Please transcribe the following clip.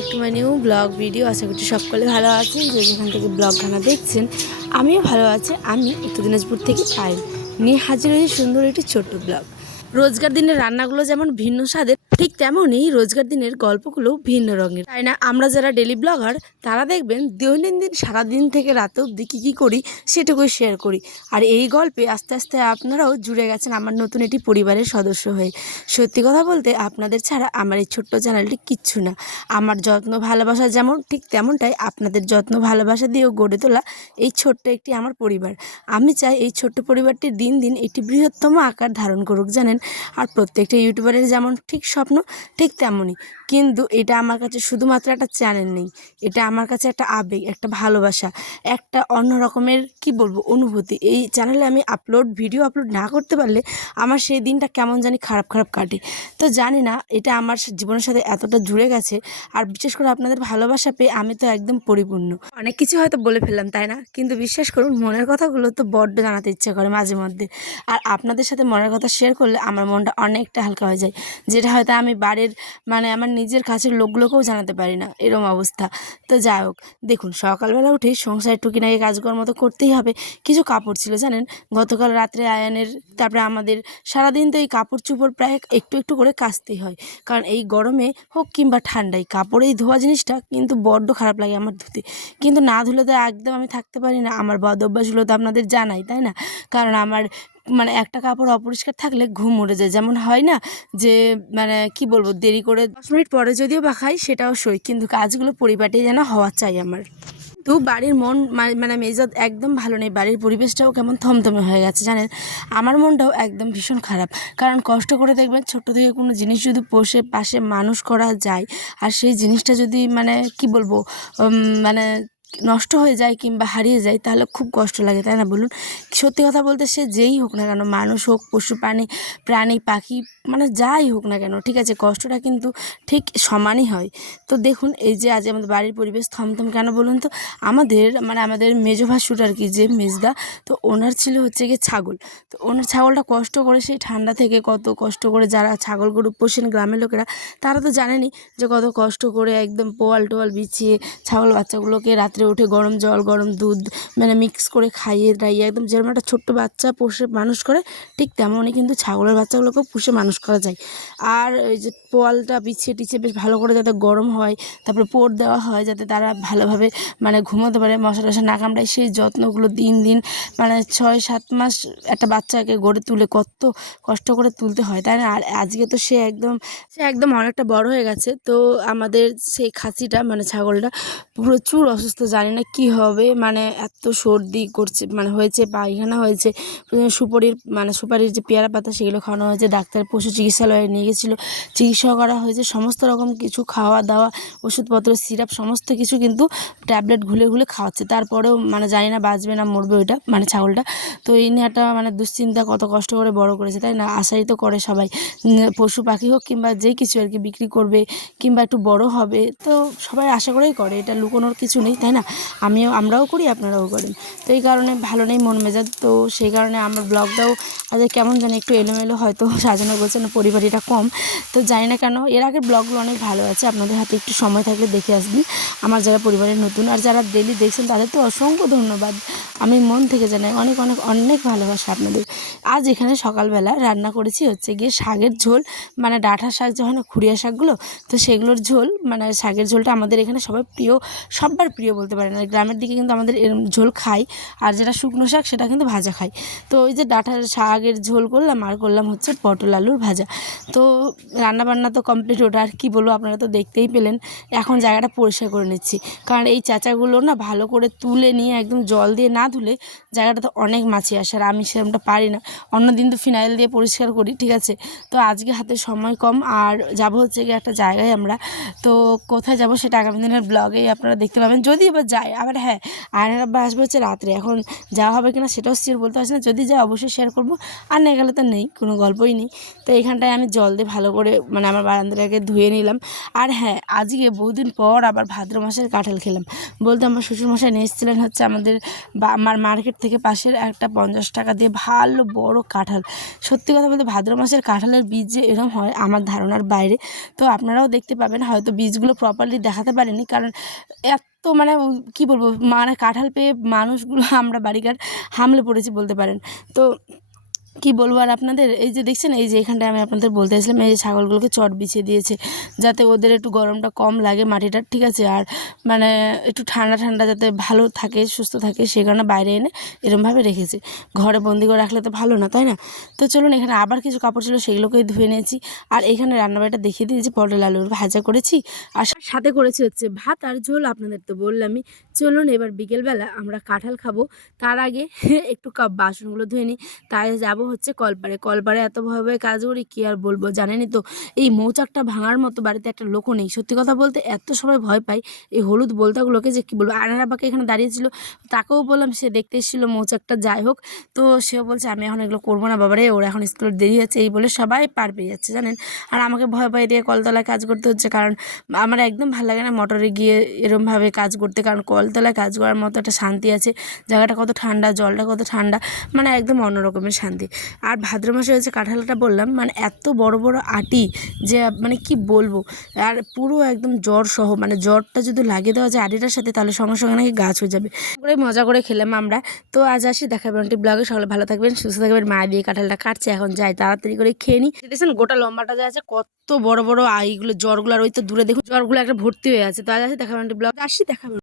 Back to my new blog video. আশা করছি সকলে ভালো আছেন। যে যেখান থেকে ব্লগখানা দেখছেন আমিও ভালো আছি। আমি উত্তর দিনাজপুর থেকে পাইল নিয়ে হাজির হয়েছি সুন্দর একটি ছোট্ট ব্লগ। রোজগার দিনের রান্নাগুলো যেমন ভিন্ন স্বাদের, ঠিক তেমনই রোজগার দিনের গল্পগুলোও ভিন্ন রঙের, তাই না? আমরা যারা ডেলি ব্লগার তারা দেখবেন দৈনন্দিন সারাদিন থেকে রাত অবধি কী করি সেটুকুই শেয়ার করি। আর এই গল্পে আস্তে আস্তে আপনারাও জুড়ে গেছেন আমার নতুন একটি পরিবারের সদস্য হয়ে। সত্যি কথা বলতে আপনাদের ছাড়া আমার এই ছোট্ট চ্যানেলটি কিচ্ছু না। আমার যত্ন ভালোবাসা যেমন, ঠিক তেমনটাই আপনাদের যত্ন ভালোবাসা দিয়েও গড়ে তোলা এই ছোট্ট একটি আমার পরিবার। আমি চাই এই ছোট্ট পরিবারটি দিন দিন একটি বৃহত্তম আকার ধারণ করুক, জানেন। আর প্রত্যেকটা ইউটিউবারের যেমন ঠিক স্বপ্ন, ঠিক তেমনই কিন্তু এটা আমার কাছে শুধুমাত্র একটা চ্যানেল নেই, এটা আমার কাছে একটা আবেগ, একটা ভালোবাসা, একটা অন্য রকমের কী বলবো অনুভূতি। এই চ্যানেলে আমি ভিডিও আপলোড না করতে পারলে আমার সেই দিনটা কেমন জানি খারাপ খারাপ কাটে। তো জানি না, এটা আমার জীবনের সাথে এতটা জুড়ে গেছে। আর বিশেষ করে আপনাদের ভালোবাসা পেয়ে আমি তো একদম পরিপূর্ণ। অনেক কিছু হয়তো বলে ফেললাম, তাই না? কিন্তু বিশ্বাস করুন, মনের কথাগুলো তো বড্ড জানাতে ইচ্ছে করে মাঝে মধ্যে। আর আপনাদের সাথে মনের কথা শেয়ার করলে আমার মনটা অনেকটা হালকা হয়ে যায়, যেটা হয়তো আমি বাড়ির আমার নিজের কাছের লোকগুলোকেও জানাতে পারি না, এরম অবস্থা। তো যাই হোক, দেখুন সকালবেলা উঠেই সংসারের টুকিনাকি কাজকর্ম তো করতেই হবে। কিছু কাপড় ছিল, জানেন, গতকাল রাত্রে আয়ানের, তারপরে আমাদের সারাদিন তো এই কাপড় চোপড় প্রায় একটু একটু করে কাচতেই হয়। কারণ এই গরমে হোক কিংবা ঠান্ডায় কাপড় এই ধোয়া জিনিসটা কিন্তু বড্ড খারাপ লাগে আমার ধুতে। কিন্তু না ধুলে তো একদম আমি থাকতে পারি না। আমার বদ অভ্যাসগুলো তো আপনাদের জানাই, তাই না? কারণ আমার একটা কাপড় অপরিষ্কার থাকলে ঘুম উড়ে যায়। যেমন হয় না যে কি বলবো, দেরি করে 10 মিনিট পরে যদিও বা খাই সেটাও সই, কিন্তু কাজগুলো পরিপাটি যেন হওয়া চাই আমার। তো বাড়ির মন মেজাজ একদম ভালো নেই, বাড়ির পরিবেশটাও কেমন থমথমে হয়ে গেছে, জানেন। আমার মনটাও একদম ভীষণ খারাপ। কারণ কষ্ট করে দেখবেন ছোট্ট থেকে কোনো জিনিস যদি পোষে পাশে মানুষ করা যায়, আর সেই জিনিসটা যদি কি বলবো মানে নষ্ট হয়ে যায় কিংবা হারিয়ে যায়, তাহলে খুব কষ্ট লাগে, তাই না বলুন? সত্যি কথা বলতে সে যেই হোক না কেন, মানুষ হোক, পশু প্রাণী পাখি, যাই হোক না কেন, ঠিক আছে, কষ্টটা কিন্তু ঠিক সমানই হয়। তো দেখুন, এই যে আজ আমাদের বাড়ির পরিবেশ থমথম কেন বলুন তো? আমাদের মেজো ভাসুর আর কি, যে মেজদা, তো ওনার ছিল হচ্ছে গিয়ে ছাগল। তো ওনার ছাগলটা কষ্ট করে সেই ঠান্ডা থেকে, কত কষ্ট করে যারা ছাগল গরু পোষেন গ্রামের লোকেরা, তারা তো জানেনই যে কত কষ্ট করে একদম পোয়াল টোয়াল বিছিয়ে ছাগল বাচ্চাগুলোকে রাত্রে উঠে গরম জল গরম দুধ মিক্স করে খাইয়ে দাইয়ে একদম যেরকম একটা ছোট্ট বাচ্চা পুষে মানুষ করে, ঠিক তেমনই কিন্তু ছাগলের বাচ্চাগুলোকেও পুষে মানুষ করা যায়। আর এই যে পোয়ালটা বিছিয়ে টিছিয়ে বেশ ভালো করে যাতে গরম হয়, তারপরে পোড় দেওয়া হয় যাতে তারা ভালোভাবে ঘুমোতে পারে, মশা টশা না কামড়ায়, সেই যত্নগুলো দিন দিন 6-7 মাস একটা বাচ্চাকে গড়ে তুলে কত কষ্ট করে তুলতে হয়, তাই না? আর আজকে তো সে একদম অনেকটা বড় হয়ে গেছে। তো আমাদের সেই খাসিটা ছাগলটা প্রচুর অসুস্থ, জানি না কি হবে, এত সর্দি করছে, হয়েছে, পায়খানা হয়েছে। সুপারির যে পেয়ারা পাতা সেগুলো খাওয়ানো হয়েছে, ডাক্তার পশু চিকিৎসালয়ে নিয়ে গেছিলো, চিকিৎসা করা হয়েছে, সমস্ত রকম কিছু খাওয়া দাওয়া, ওষুধপত্র, সিরাপ, সমস্ত কিছু কিন্তু ট্যাবলেট ঘুলে ঘুলে খাওয়াচ্ছে। তারপরেও জানি না বাঁচবে না মরবে ওইটা, ছাগলটা। তো এই নিয়ে একটা দুশ্চিন্তা, কত কষ্ট করে বড় করেছে, তাই না? আশাই তো করে সবাই, পশু পাখি হোক কিংবা যে কিছু আর কি বিক্রি করবে কিংবা একটু বড় হবে, তো সবাই আশা করেই করে, এটা লুকোনোর কিছু নেই, তাই না? আমরাও করি, আপনারাও করেন। তো এই কারণে ভালো নেই মন মেজাজ, তো সেই কারণে আমার ব্লগটাও আজ কেমন জানি একটু এলোমেলো, হয়তো সাজানো গোছানো পরিবারটা কম। তো জানি না কেন, এর আগের ব্লগগুলো অনেক ভালো আছে, আপনাদের হাতে একটু সময় থাকলে দেখে আসবেন। আমার যারা পরিবারের নতুন আর যারা ডেলি দেখছেন তাদের তো অসংখ্য ধন্যবাদ, আমি মন থেকে জানাই অনেক অনেক অনেক ভালোবাসা আপনাদের। আজ এখানে সকালবেলা রান্না করেছি হচ্ছে গিয়ে শাকের ঝোল, ডাঁটা শাক যে হয় না, খুঁড়িয়া শাকগুলো, তো সেগুলোর ঝোল, শাকের ঝোলটা আমাদের এখানে সবার প্রিয়, সবার প্রিয় বলতে পারেন। আর গ্রামের দিকে কিন্তু আমাদের এরম ঝোল খাই, আর যেটা শুকনো শাক সেটা কিন্তু ভাজা খাই। তো ওই যে ডাঁটার শাকের ঝোল করলাম, আর করলাম হচ্ছে পটল আলুর ভাজা। তো রান্নাবান্না তো কমপ্লিট, ওটা আর কি বলবো, আপনারা তো দেখতেই পেলেন। এখন জায়গাটা পরিষ্কার করে নিচ্ছি, কারণ এই চাচাগুলো না ভালো করে তুলে নিয়ে একদম জল দিয়ে না ধুলে জায়গাটা তো অনেক মাছি আসে, আর আমি সেরকমটা পারি না। অন্যদিন তো ফিনাইল দিয়ে পরিষ্কার করি, ঠিক আছে। তো আজকে হাতে সময় কম, আর যাব হচ্ছে গিয়ে একটা জায়গায় আমরা। তো কোথায় যাব সেটা আগামী দিনের ব্লগেই আপনারা দেখতে পাবেন, যদি এবার যাই। আবার হ্যাঁ, আয়নার আব্বা আসবে হচ্ছে রাত্রে, এখন যাওয়া হবে কিনা সেটাও শিওর বলতে পারছি না, যদি যাই অবশ্যই শেয়ার করবো, আর না গেলে তো নেই, কোনো গল্পই নেই। তো এইখানটায় আমি জল দিয়ে ভালো করে আমার বারান্দাটাকে ধুয়ে নিলাম। আর হ্যাঁ, আজকে বহুদিন পর আবার ভাদ্র মাসের কাঁঠাল খেলাম। বলতে আমার শ্বশুরমশাই নিয়ে এসেছিলেন হচ্ছে আমাদের আমার মার্কেট থেকে পাশের একটা 50 টাকা দিয়ে ভালো বড় কাঁঠাল। সত্যি কথা বলতে ভাদ্র মাসের কাঁঠালের বীজ যে এরকম হয় আমার ধারণার বাইরে। তো আপনারাও দেখতে পাবেন, হয়তো বীজগুলো প্রপারলি দেখাতে পারিনি, কারণ এত মানে কী বলবো, মানে কাঁঠাল পেয়ে মানুষগুলো আমরা বাড়িঘর হামলে পড়েছি বলতে পারেন। তো কি বলবো আর আপনাদের, এই যে দেখছেন, এই যে এখানটায় আমি আপনাদের বলতে চাইছিলাম, এই যে ছাগলগুলোকে চট বিছিয়ে দিয়েছে যাতে ওদের একটু গরমটা কম লাগে মাটিটা, ঠিক আছে, আর মানে একটু ঠান্ডা ঠান্ডা যাতে ভালো থাকে সুস্থ থাকে, সে কারণে বাইরে এনে এরমভাবে রেখেছি। ঘরে বন্দি করে রাখলে তো ভালো না, তাই না? তো চলুন, এখানে আবার কিছু কাপড় ছিল সেগুলোকেই ধুয়ে নিয়েছি। আর এখানে রান্নাবাড়িটা দেখিয়ে দিয়েছি, পটল আলুর ভাজা করেছি আর সাথে করেছি হচ্ছে ভাত আর ঝোল, আপনাদের তো বললামই। চলুন এবার বিকেলবেলা আমরা কাঁঠাল খাবো, তার আগে একটু বাসনগুলো ধুয়ে নিই। তাই যাবো হচ্ছে কলপাড়ে এত ভয় ভয়ে কাজ করি কি আর বলবো, জানেনই তো এই মৌচাকটা ভাঙার মতো বাড়িতে একটা লোকও নেই। সত্যি কথা বলতে এত সবাই ভয় পায় এই হলুদ বলতাগুলোকে যে কী বলবো। আয়নার বাবাকে এখানে দাঁড়িয়েছিল, তাকেও বললাম, সে দেখতে এসেছিলো মৌচাকটা, যাই হোক। তো সেও বলছে আমি এখন এগুলো করবো না বাবারে, ওরা এখন স্কুলের দেরি হচ্ছে, এই বলে সবাই পার পেয়ে যাচ্ছে জানেন। আর আমাকে ভয় পাই দিয়ে কলতলায় কাজ করতে হচ্ছে, কারণ আমার একদম ভালো লাগে না মোটরে গিয়ে এরমভাবে কাজ করতে, কারণ কলতলায় কাজ করার মতো একটা শান্তি আছে। জায়গাটা কত ঠান্ডা, জলটা কত ঠান্ডা, মানে একদম অন্যরকমের শান্তি। আর ভাদ্র মাসে হয়েছে কাঁঠালটা বললাম, মানে এত বড় বড় আটি যে মানে কি বলবো। আর পুরো একদম জ্বর সহ, মানে জ্বরটা যদি লাগিয়ে দেওয়া যায় আটিটার সাথে তাহলে সঙ্গে সঙ্গে নাকি গাছ হয়ে যাবে। করে মজা করে খেলাম আমরা। তো আজ আসি, দেখাবেন ব্লগে, সকলে ভালো থাকবেন সুস্থ থাকবেন। মা দিয়ে কাঁঠালটা কাটছে, এখন যাই তাড়াতাড়ি করে খেয়ে নিই। দেখছেন গোটা লম্বাটা যে আছে কত বড় বড় এইগুলো জ্বরগুলো, আর ওই তো দূরে দেখুন জ্বরগুলো একটা ভর্তি হয়ে আছে। তো আজ আসি, দেখাবেন ব্লগ, আসি দেখাবেন।